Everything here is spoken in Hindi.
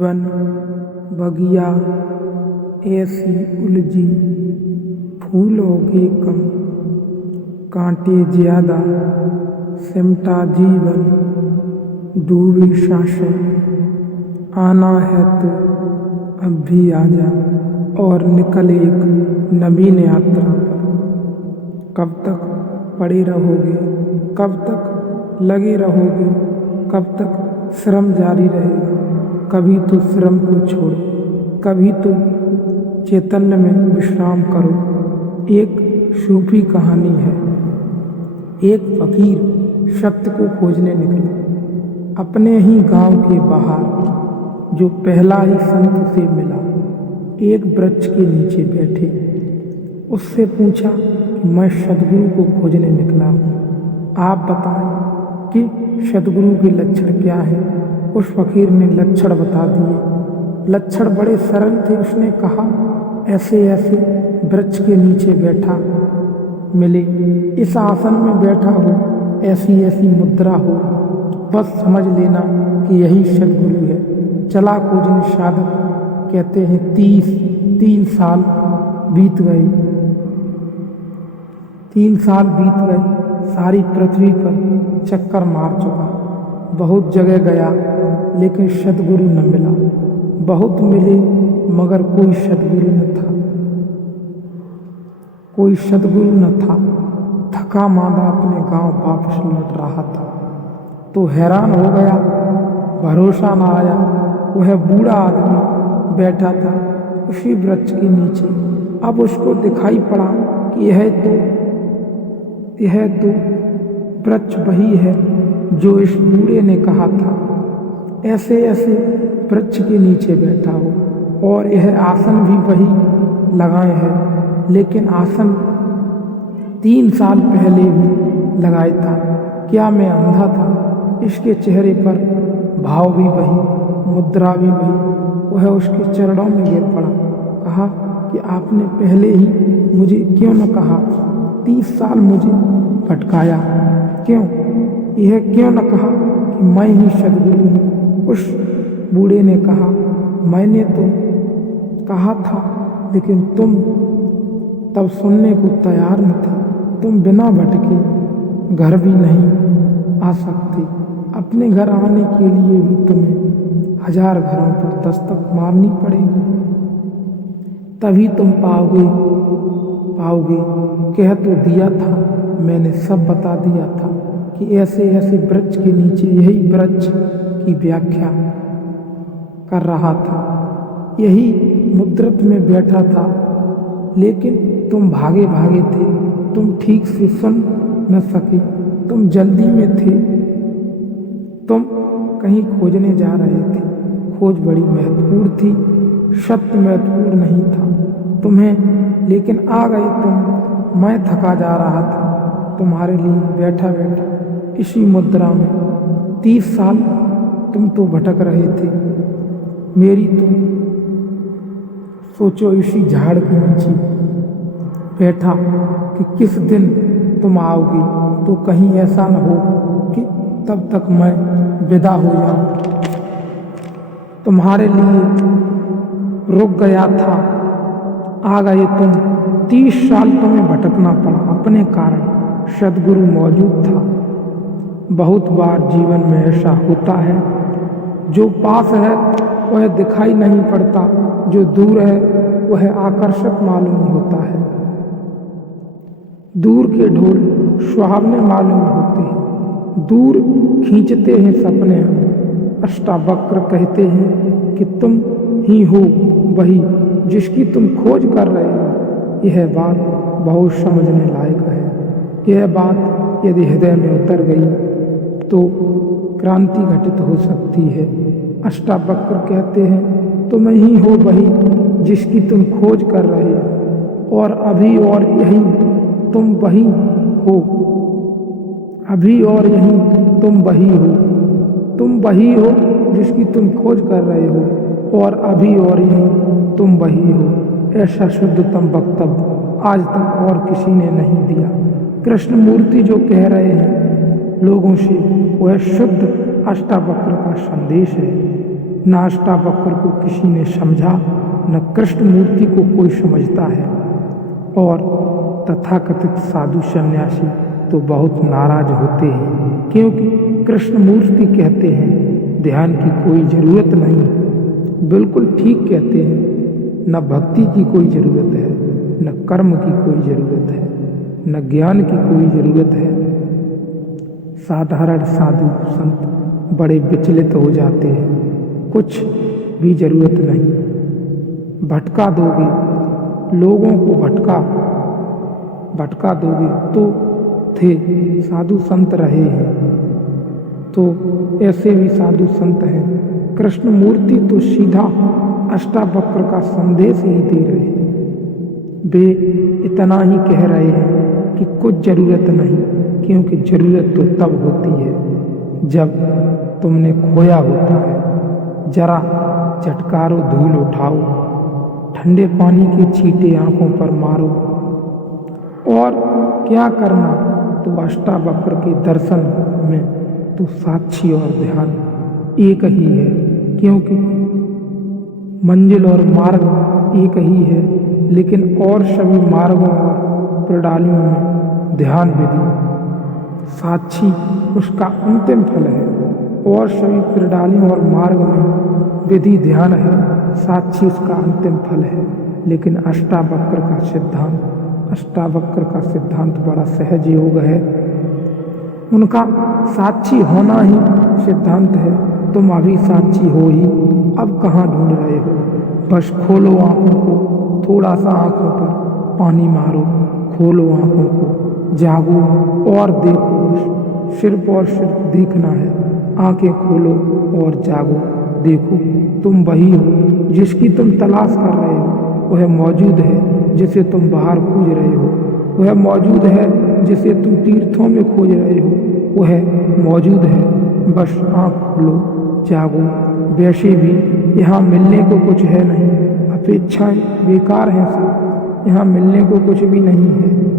वन बगिया ऐसी उलझी, फूलोगे कम, कांटे ज्यादा, सिमटा जीवन, डूबी सांसें, आना है तो अब भी आजा और निकल एक नवीन यात्रा पर। कब तक पड़े रहोगे, कब तक लगे रहोगे, कब तक श्रम जारी रहेगा। कभी तो श्रम को छोड़ो, कभी तो चैतन्य में विश्राम करो। एक सूफी कहानी है। एक फकीर सत्य को खोजने निकला अपने ही गांव के बाहर। जो पहला ही संत से मिला, एक वृक्ष के नीचे बैठे, उससे पूछा कि मैं सद्गुरु को खोजने निकला हूँ, आप बताएं कि सद्गुरु के लक्षण क्या है। उस फकीर ने लक्षण बता दिए। लक्षण बड़े सरल थे। उसने कहा, ऐसे ऐसे वृक्ष के नीचे बैठा मिले, इस आसन में बैठा हो, ऐसी ऐसी मुद्रा हो, बस समझ लेना कि यही सद्गुरु है। चला खोजने साधक। कहते हैं 3 साल बीत गए। 3 साल बीत गए। सारी पृथ्वी पर चक्कर मार चुका, बहुत जगह गया, लेकिन सद्गुरु न मिला। बहुत मिले मगर कोई सद्गुरु न था, कोई सद्गुरु न था। थका मांदा अपने गांव वापस लौट रहा था तो हैरान हो गया, भरोसा न आया। वह बूढ़ा आदमी बैठा था उसी वृक्ष के नीचे। अब उसको दिखाई पड़ा कि यह तो वृक्ष वही है जो इस बूढ़े ने कहा था। ऐसे ऐसे वृक्ष के नीचे बैठा हो और यह आसन भी वही लगाए हैं, लेकिन आसन 3 साल पहले भी लगाया था। क्या मैं अंधा था? इसके चेहरे पर भाव भी वही, मुद्रा भी वही। वह उसके चरणों में गिर पड़ा, कहा कि आपने पहले ही मुझे क्यों न कहा? 30 साल मुझे भटकाया, क्यों? यह क्यों न कहा कि मैं ही सद्गुरु हूँ? उस बूढ़े ने कहा, मैंने तो कहा था, लेकिन तुम तब सुनने को तैयार न थे। तुम बिना भटके घर भी नहीं आ सकते। अपने घर आने के लिए भी तुम्हें 1000 घरों पर दस्तक मारनी पड़ेगी, तभी तुम पाओगे। कह तो दिया था, मैंने सब बता दिया था कि ऐसे ऐसे वृक्ष के नीचे यही वृक्ष की व्याख्या कर रहा था, यही मुद्रित में बैठा था, लेकिन तुम भागे भागे थे। तुम ठीक से सुन न सके, तुम जल्दी में थे। तुम कहीं खोजने जा रहे थे। खोज बड़ी महत्वपूर्ण थी, सत्य महत्वपूर्ण नहीं था तुम्हें, लेकिन आ गए तुम। मैं थका जा रहा था तुम्हारे लिए बैठा बैठा इसी मुद्रा में। 30 साल तुम तो भटक रहे थे। मेरी तो सोचो इसी झाड़ के नीचे बैठा कि किस दिन तुम आओगी, तो कहीं ऐसा न हो कि तब तक मैं विदा हो जाऊं। तुम्हारे लिए रुक गया था, आ गए तुम। 30 साल तुम्हें भटकना पड़ा अपने कारण। सद्गुरु मौजूद था। बहुत बार जीवन में ऐसा होता है, जो पास है वह दिखाई नहीं पड़ता, जो दूर है वह आकर्षक मालूम होता है। दूर के ढोल सुहावने मालूम होते हैं, दूर खींचते हैं सपने हमें। अष्टावक्र कहते हैं कि तुम ही हो वही जिसकी तुम खोज कर रहे हो। यह बात बहुत समझने लायक है। यह बात यदि हृदय में उतर गई तो क्रांति घटित हो सकती है। अष्टावक्र कहते हैं, तुम ही हो वही जिसकी तुम खोज कर रहे हो, और अभी और यही तुम वही हो। अभी और यही तुम वही हो। तुम वही हो जिसकी तुम खोज कर रहे हो, और अभी और यही तुम वही हो। ऐसा शुद्धतम वक्तव्य आज तक और किसी ने नहीं दिया। कृष्णमूर्ति जो कह रहे हैं लोगों से, वह शुद्ध अष्टावक्र का संदेश है। न अष्टावक्र को किसी ने समझा, न कृष्ण मूर्ति को कोई समझता है। और तथाकथित साधु सन्यासी तो बहुत नाराज होते हैं, क्योंकि कृष्ण मूर्ति कहते हैं ध्यान की कोई ज़रूरत नहीं। बिल्कुल ठीक कहते हैं, न भक्ति की कोई ज़रूरत है, न कर्म की कोई ज़रूरत है, न ज्ञान की कोई ज़रूरत है। साधारण साधु संत बड़े विचलित हो जाते हैं, कुछ भी ज़रूरत नहीं। भटका दोगे लोगों को, भटका दोगे तो थे साधु संत रहे हैं, तो ऐसे भी साधु संत हैं। कृष्ण मूर्ति तो सीधा अष्टावक्र का संदेश ही दे रहे हैं। वे इतना ही कह रहे हैं कि कुछ ज़रूरत नहीं, क्योंकि ज़रूरत तो तब होती है जब तुमने खोया होता है। जरा झटकारो धूल उठाओ, ठंडे पानी के छींटे आंखों पर मारो, और क्या करना तो अष्टावक्र के दर्शन में तो साक्षी और ध्यान एक ही है, क्योंकि मंजिल और मार्ग एक ही है। लेकिन और सभी मार्गों और प्रणालियों में ध्यान विधि साक्षी उसका अंतिम फल है, और सभी प्रणालियों और मार्ग में विधि ध्यान है, साक्षी उसका अंतिम फल है। लेकिन अष्टावक्र का सिद्धांत बड़ा सहज योग है। उनका साक्षी होना ही सिद्धांत है। तुम अभी साक्षी हो ही, अब कहाँ ढूंढ रहे हो? बस खोलो आंखों को, थोड़ा सा आंखों पर पानी मारो, खोलो आंखों को, जागो और देखो। सिर्फ और सिर्फ देखना है। आंखें खोलो और जागो, देखो तुम वही हो जिसकी तुम तलाश कर रहे हो। वह मौजूद है जिसे तुम बाहर खोज रहे हो। वह मौजूद है जिसे तुम तीर्थों में खोज रहे हो। वह मौजूद है, बस आँख खोलो, जागो। वैसे भी यहाँ मिलने को कुछ है नहीं, अपेक्षाएं बेकार हैं सब। यहाँ मिलने को कुछ भी नहीं है।